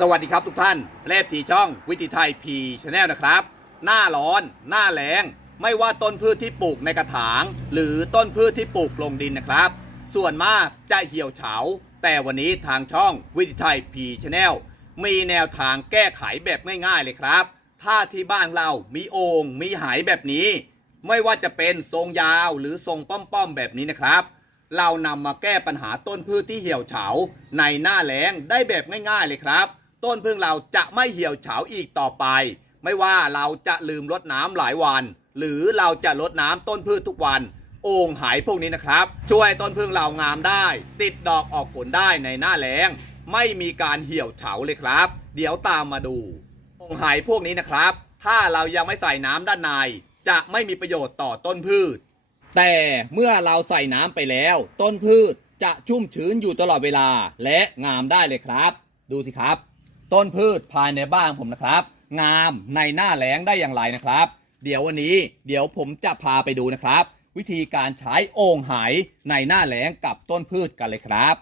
สวัสดีครับทุกท่านแลบทีช่องวิถีไทยพีชาแนลนะครับ หน้าร้อน หน้าแล้ง ไม่ว่าต้นพืชที่ปลูกในกระถาง หรือต้นพืชที่ปลูกลงดินนะครับ ส่วนมากจะเหี่ยวเฉา แต่วันนี้ทางช่องวิถีไทยพีชาแนลมีแนวทางแก้ไขแบบง่ายๆเลยครับ ถ้าที่บ้านเรามีโอ่งมีหายแบบนี้ ไม่ว่าจะเป็นทรงยาวหรือทรงป้อมๆแบบนี้นะครับ เรานำมาแก้ปัญหาต้นพืชที่เหี่ยวเฉา ในหน้าแล้งได้แบบง่ายๆเลยครับ ต้นพึ่งเราจะไม่เหี่ยวเฉาอีกต่อไป ไม่ว่าเราจะลืมรดน้ำหลายวัน หรือเราจะรดน้ำต้นพืชทุกวัน โอ่งหายพวกนี้นะครับ ช่วยต้นพึ่งเรางามได้ ติดดอกออกผลได้ในหน้าแล้ง ไม่มีการเหี่ยวเฉาเลยครับ เดี๋ยวตามมาดูโอ่งหายพวกนี้นะครับ ถ้าเรายังไม่ใส่น้ำด้านใน จะไม่มีประโยชน์ต่อต้นพืช แต่เมื่อเราใส่น้ำไปแล้ว ต้นพืชจะชุ่มชื้นอยู่ตลอดเวลาและงามได้เลยครับ ดูสิครับ ต้นพืชภายในบ้านผมนะครับ งามในหน้าแล้งได้อย่างไรนะครับ เดี๋ยววันนี้เดี๋ยวผมจะพาไปดูนะครับ วิธีการใช้โอ่งไหในหน้าแล้งกับต้นพืชกันเลยครับ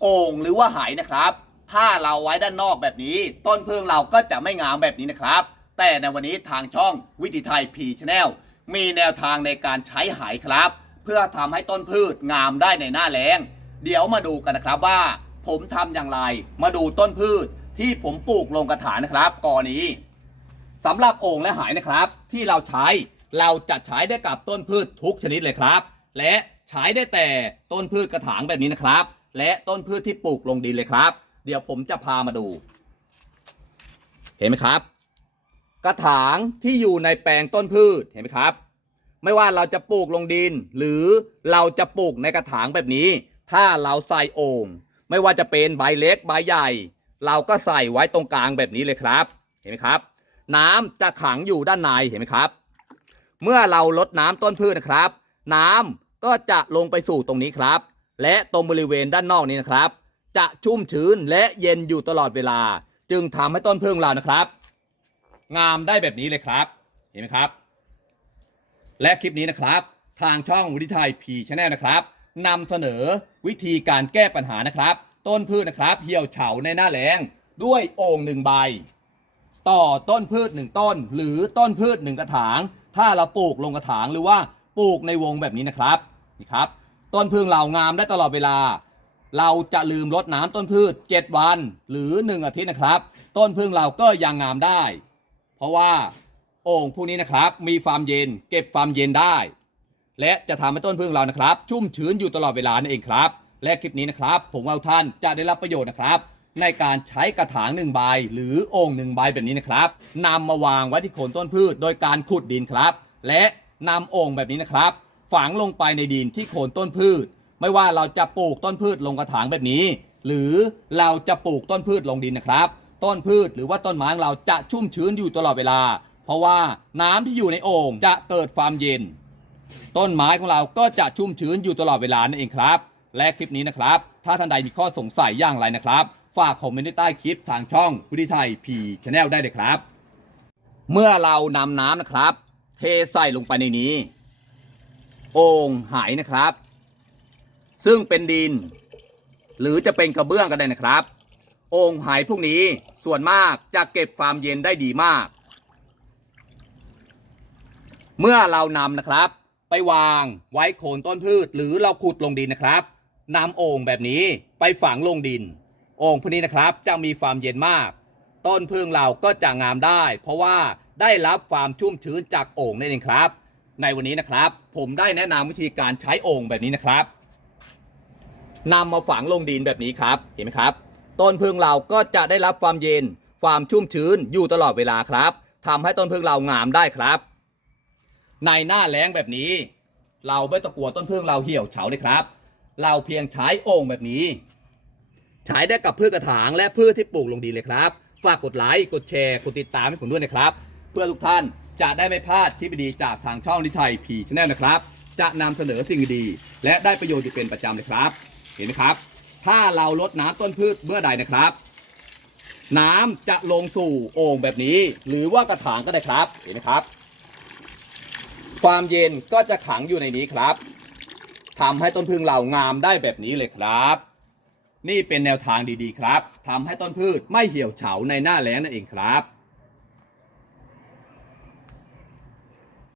โอ่งหรือว่าไหนะครับ ถ้าเราไว้ด้านนอกแบบนี้ ต้นพึ่งเราก็จะไม่งามแบบนี้นะครับ แต่ในวันนี้ทางช่องวิถีไทยพีชแนลมีแนวทางในการใช้ไหครับ เพื่อทำให้ต้นพืชงามได้ในหน้าแล้ง เดี๋ยวมาดูกันนะครับว่า ผมทำอย่างไร มาดูต้นพืชที่ผมปลูกลงกระถางนะครับก่อนนี้สำหรับโอ่งและไหนะครับ ที่เราใช้เราจะใช้ได้กับต้นพืชทุกชนิดเลยครับ และใช้ได้แต่ต้นพืชกระถางแบบนี้นะครับ และต้นพืชที่ปลูกลงดินเลยครับ เดี๋ยวผมจะพามาดู เห็นไหมครับ กระถางที่อยู่ในแปลงต้นพืชเห็นไหมครับ ไม่ว่าเราจะปลูกลงดิน หรือเราจะปลูกในกระถางแบบนี้ ถ้าเราใส่โอ่ง ไม่ว่าจะเป็นใบเล็กใบใหญ่ เราก็ใส่ไว้ตรงกลางแบบนี้เลยครับ เห็นไหมครับ น้ำจะขังอยู่ด้านในเห็นไหมครับ เมื่อเราลดน้ำต้นพืชนะครับ น้ำก็จะลงไปสู่ตรงนี้ครับ และตรงบริเวณด้านนอกนี้นะครับ จะชุ่มชื้นและเย็นอยู่ตลอดเวลา จึงทำให้ต้นพึ่งเรานะครับ งามได้แบบนี้เลยครับ เห็นไหมครับ และคลิปนี้นะครับ ทางช่องวิทยไทยพีชแนลนะครับ นำเสนอวิธีการแก้ปัญหานะครับ ต้นพืชนะครับเหี่ยวเฉาในหน้าแล้งด้วยโอ่งหนึ่งใบ ต่อต้นพืชหนึ่งต้น หรือต้นพืชหนึ่งกระถาง ถ้าเราปลูกลงกระถางหรือว่าปลูกในวงแบบนี้นะครับนี่ครับ ต้นพึ่งเรางามได้ตลอดเวลา เราจะลืมรดน้ำต้นพืช 7 วันหรือ 1 อาทิตย์นะครับ ต้นพึ่งเราก็ยังงามได้ เพราะว่าโอ่งพวกนี้นะครับ มีความเย็น เก็บความเย็นได้ และจะทำให้ต้นพึ่งเรานะครับ ชุ่มชื้นอยู่ตลอดเวลานั่นเองครับ และคลิปนี้นะครับ ผมว่าท่านจะได้รับประโยชน์นะครับในการใช้กระถางหนึ่งใบหรือโอ่งหนึ่งใบแบบนี้นะครับนำมาวางไว้ที่โคนต้นพืช โดยการขุดดินครับ และนำโอ่งแบบนี้นะครับ ฝังลงไปในดินที่โคนต้นพืช ไม่ว่าเราจะปลูกต้นพืชลงกระถางแบบนี้ หรือเราจะปลูกต้นพืชลงดินนะครับ ต้นพืชหรือว่าต้นไม้ของเราจะชุ่มชื้นอยู่ตลอดเวลา เพราะว่าน้ำที่อยู่ในโอ่งจะเกิดความเย็น ต้นไม้ของเราก็จะชุ่มชื้นอยู่ตลอดเวลานั่นเองครับ และคลิปนี้นะครับ ถ้าท่านใดมีข้อสงสัยอย่างไรนะครับ ฝากคอมเมนต์ใต้คลิปทางช่องวิทยไทยพีชแนลได้เลยครับ เมื่อเรานำน้ำนะครับ เทใส่ลงไปในนี้ โอ่งหายนะครับ ซึ่งเป็นดิน หรือจะเป็นกระเบื้องก็ได้นะครับ โอ่งหายพวกนี้ส่วนมากจะเก็บความเย็นได้ดีมาก เมื่อเรานำนะครับ ไปวางไว้โคนต้นพืช หรือเราขุดลงดินนะครับนำโอ่งแบบนี้ไปฝังลงดิน โอ่งพวกนี้นะครับจะมีความเย็นมาก ต้นพึ่งเราก็จะงามได้ เพราะว่าได้รับความชุ่มชื้นจากโอ่งนั่นเองครับ ในวันนี้นะครับ ผมได้แนะนำวิธีการใช้โอ่งแบบนี้นะครับนำมาฝังลงดินแบบนี้ครับเห็นไหมครับ ต้นพึ่งเราก็จะได้รับความเย็น ความชุ่มชื้นอยู่ตลอดเวลาครับทำให้ต้นพึ่งเรางามได้ครับ ในหน้าแล้งแบบนี้ เราไม่ต้องกลัวต้นพึ่งเราเหี่ยวเฉาเลยครับ เราเพียงใช้โอ่งแบบนี้ ใช้ได้กับพืชกระถางและพืชที่ปลูกลงดินเลยครับ ฝากกดไลค์กดแชร์กดติดตามให้ผมด้วยนะครับ เพื่อทุกท่านจะได้ไม่พลาดคลิปดีจากทางช่องนิไทยพีชแนลนะครับ จะนำเสนอสิ่งดีและได้ประโยชน์อยู่เป็นประจำเลยครับ เห็นไหมครับ ถ้าเราลดน้ำต้นพืชเมื่อใดนะครับ น้ำจะลงสู่โอ่งแบบนี้ หรือว่ากระถางก็ได้ครับ เห็นไหมครับ ความเย็นก็จะขังอยู่ในนี้ครับทำให้ต้นพึ่งเรางามได้แบบนี้เลยครับ นี่เป็นแนวทางดีๆครับทำให้ต้นพืชไม่เหี่ยวเฉาในหน้าแล้งนั่นเองครับ